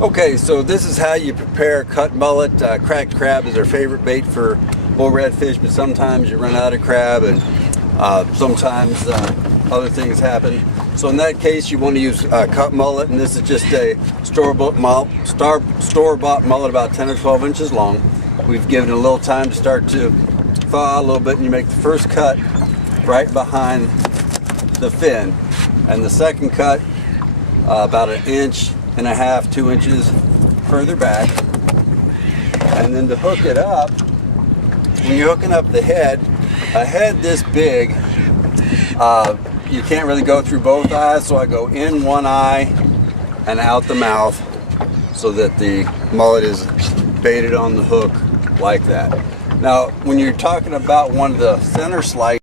Okay, so this is how you prepare cut mullet. Cracked crab is our favorite bait for bull redfish, but sometimes you run out of crab and sometimes other things happen. So in that case, you want to use cut mullet, and this is just a store-bought mullet about 10 or 12 inches long. We've given it a little time to start to thaw a little bit, and you make the first cut right behind the fin, and the second cut about 1.5 inches, 2 inches further back. And then to hook it up, when you're hooking up the head, a head this big, you can't really go through both eyes, so I go in one eye and out the mouth so that the mullet is baited on the hook like that. Now, when you're talking about one of the center slices,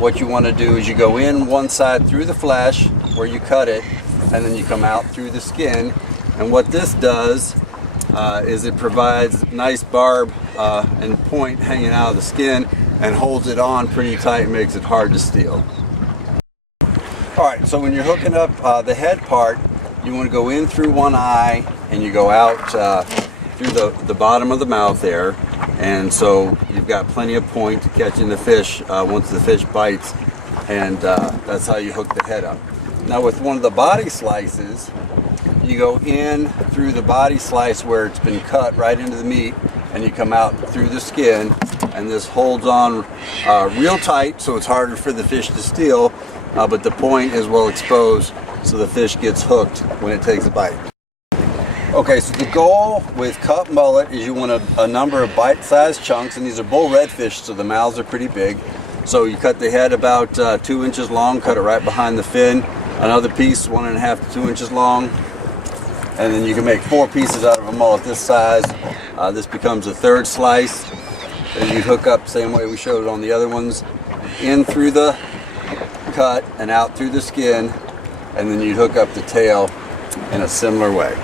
what you want to do is you go in one side through the flesh where you cut it, and then you come out through the skin. And what this does is it provides nice barb and point hanging out of the skin and holds it on pretty tight and makes it hard to steal. Alright, so when you're hooking up the head part, you want to go in through one eye and you go out through the bottom of the mouth there, and so you've got plenty of point to catching the fish once the fish bites, and that's how you hook the head up. Now with one of the body slices, you go in through the body slice where it's been cut right into the meat, and you come out through the skin, and this holds on real tight so it's harder for the fish to steal, but the point is well exposed so the fish gets hooked when it takes a bite. Okay, so the goal with cut mullet is you want a number of bite-sized chunks, and these are bull redfish, so the mouths are pretty big. So you cut the head about 2 inches long, cut it right behind the fin, another piece 1.5 to 2 inches long, and then you can make 4 pieces out of a mullet this size. This becomes a third slice. Then you hook up same way we showed it on the other ones, in through the cut and out through the skin, and then you hook up the tail in a similar way.